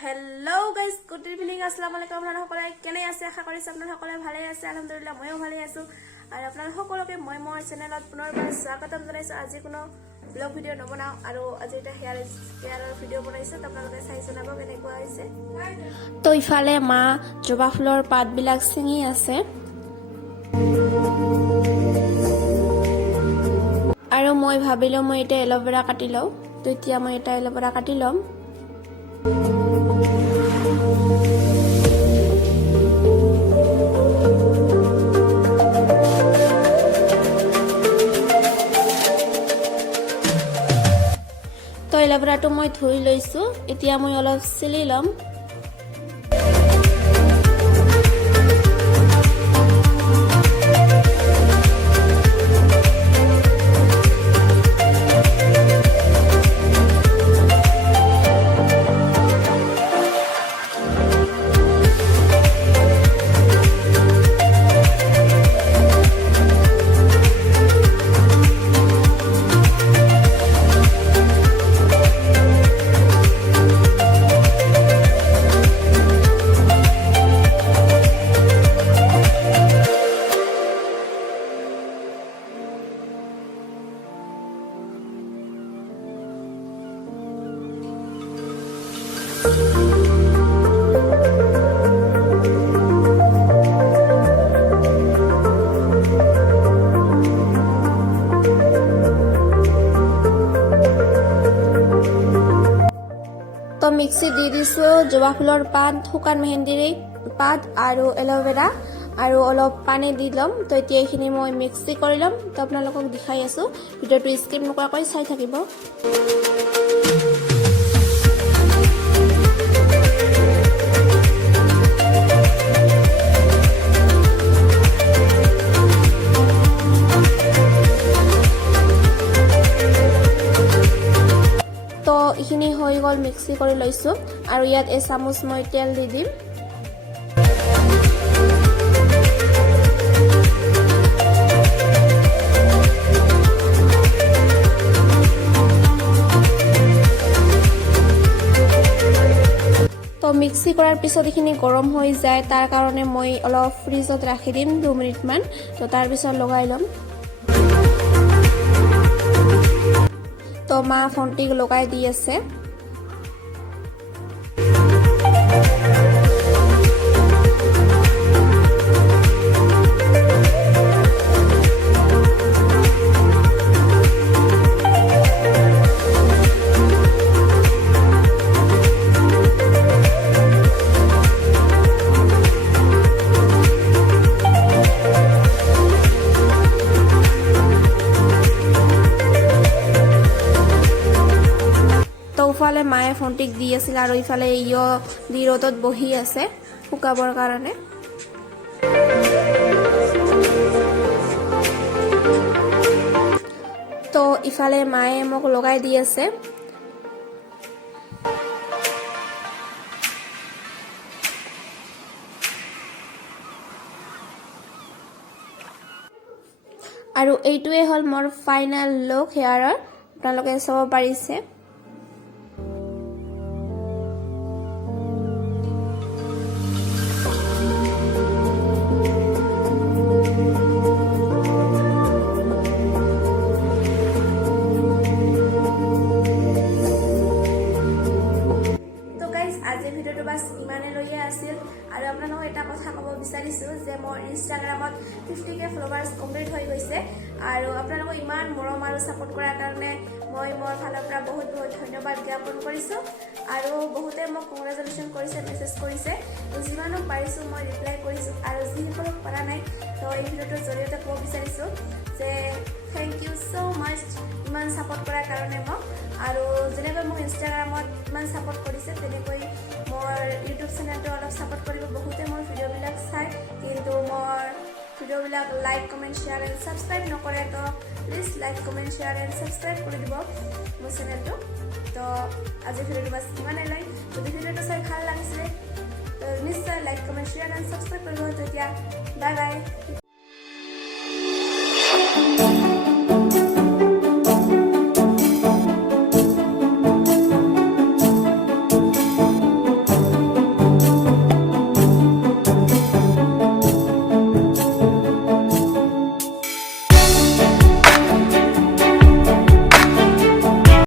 hello guys good evening अस्सलाम वालेकुम আপনাৰা সকলে কেনে আছে আশা কৰিছো আপনাৰা সকলে ভালে আছে আলহামদুলিল্লাহ মইও ভালে আছো আৰু আপনাৰা সকলোকে মই মোৰ চেনেলত পুনৰবাৰ স্বাগতম জনাইছো আজি কোনো ব্লগ ভিডিও নবনাও আৰু আজি এটা হেয়াৰৰ ভিডিও বনাইছো আপোনালোকে চাই জনাব কেনেকুৱা হৈছে তো ইফালে মা জবা ফুলৰ পাতবিলাক ছিঙি আছে আৰু মই ভাবিলো মই এটা এলোভেৰা কাটি লও তো এতিয়া মই এটা এলোভেৰা কাটি লম তো এলোভেৰাটো মই ধুই লৈছো এতিয়া মই অলপ চিলি লম তো মিক্সি দি দিছো জবা ফুলৰ পাত শুকান মেহেন্দিৰ পাত আৰু এলোভেৰা আৰু অলপ পানী দি লম তো এতিয়া এইখিনি মই মিক্সি কৰি লম তো আপোনালোকক দেখাই আছো ভিডিওটো স্কিপ নকৰাকৈ চাই থাকিব তো এইখিনি হৈ গল মিক্সি কৰি লৈছো আৰু ইয়াত এক চামুচ মই তেল দি দিম তো মিক্সি কৰাৰ পিছত এইখিনি গৰম হৈ যায় তাৰ কাৰণে মই অলপ ফ্ৰিজত ৰাখি দিম 2 মিনিট মান তো তাৰ পিছত লগাই লম তো মা ফন্টিক লগাই দি আছে ইফালে মায়ে ফন্টিক দি আছিল আৰু ইফালে ইয়ো দি ৰ'দত বহি আছে শুকাবৰ কাৰণে তো ইফালে মায়ে মোক লগাই দি আছে আৰু এইটোৱে হ'ল মোৰ ফাইনাল লুক হেয়াৰৰ আপোনালোকে চাব পাৰিছে আজি ভিডিওটো বাস ইমানে লইয়ে আছিল আৰু আপোনালোকক এটা কথা ক'ব বিচাৰিছো যে মোৰ ইনষ্টাগ্ৰামত 50k ফলোৱাৰ্স কমপ্লিট হৈ গৈছে আৰু আপোনালোকক ইমান মৰম আৰু সাপোৰ্ট কৰাৰ কাৰণে মই মোৰ ফালৰ পৰা বহুত বহুত ধন্যবাদ জ্ঞাপন কৰিছো আৰু বহুতে মোক কংগ্ৰেচুলেশ্যন কৰিছে মেছেজ কৰিছে যিমানো পাৰিছো মই ৰিপ্লাই কৰিছো আৰু যিসকলক কৰা নাই তো এই ভিডিওটোৰ জৰিয়তে ক'ব বিচাৰিছো যে থ্যাংক ইউ সো মাচ ইমান সাপোৰ্ট কৰাৰ কাৰণে মোক আৰু যেনেকৈ মোক ইনষ্টাগ্ৰামত ইমান সাপোৰ্ট কৰিছে তেনেকৈ মোৰ ইউটিউব চেনেলটো অলপ সাপোৰ্ট কৰিব বহুতে মোৰ ভিডিঅ'বিলাক চাই কিন্তু মোৰ ভিডিঅ'বিলাক like comment share and subscribe নকৰে তো please like comment share and subscribe কৰি দিব মোৰ চেনেলটো তো আজি ভিডিঅ'টো বাছ ইমানেই লাইক যদি ভিডিঅ'টো চাই ভাল লাগিছিলে তো নিশ্চয় like comment share and subscribe কৰিব তো এতিয়া বাই বাই